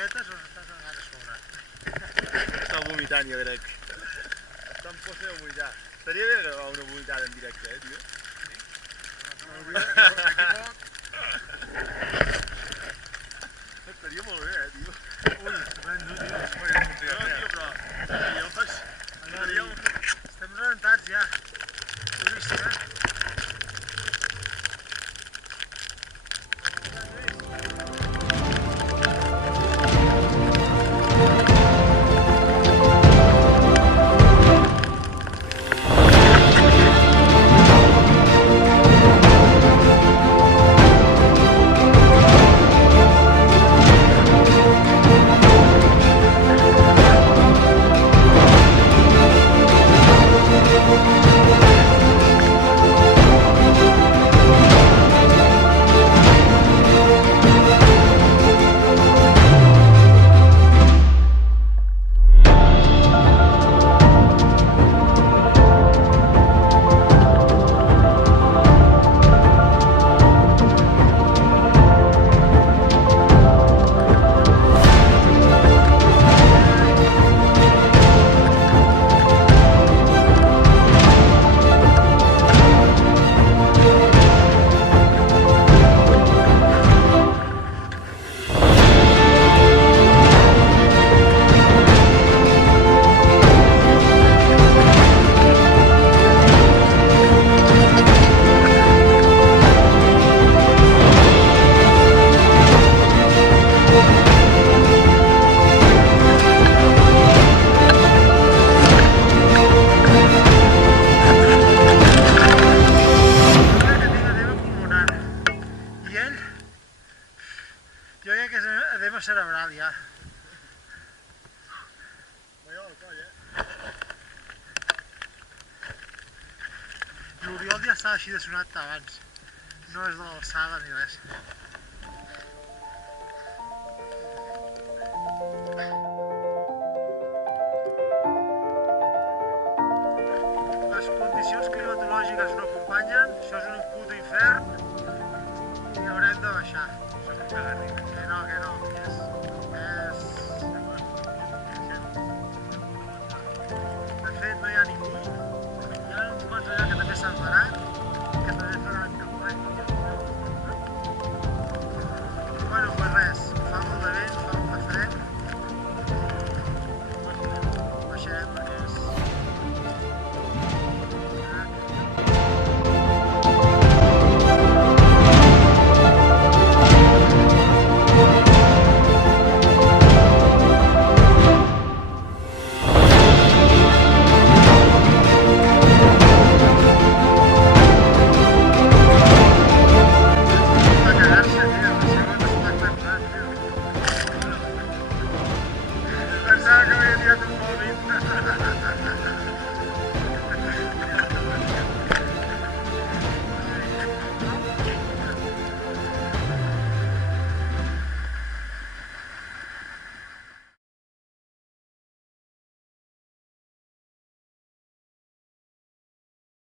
baquetes o estàs negat a sobre? Està vomitant, jo crec. Està en posta de vomitar. Estaria bé gravar una vomitada en directe, tio? Estaria molt bé, tio. Ui, estupendo, tio. No, tio, però... estem rebentats ja. Boníssim, jo crec que és edema cerebral ja. L'Oriol ja estava així de sonat abans. No és de l'alçada ni res. Les condicions climatològiques no acompanyen, això és un puto infern i haurem de baixar. Segur que no.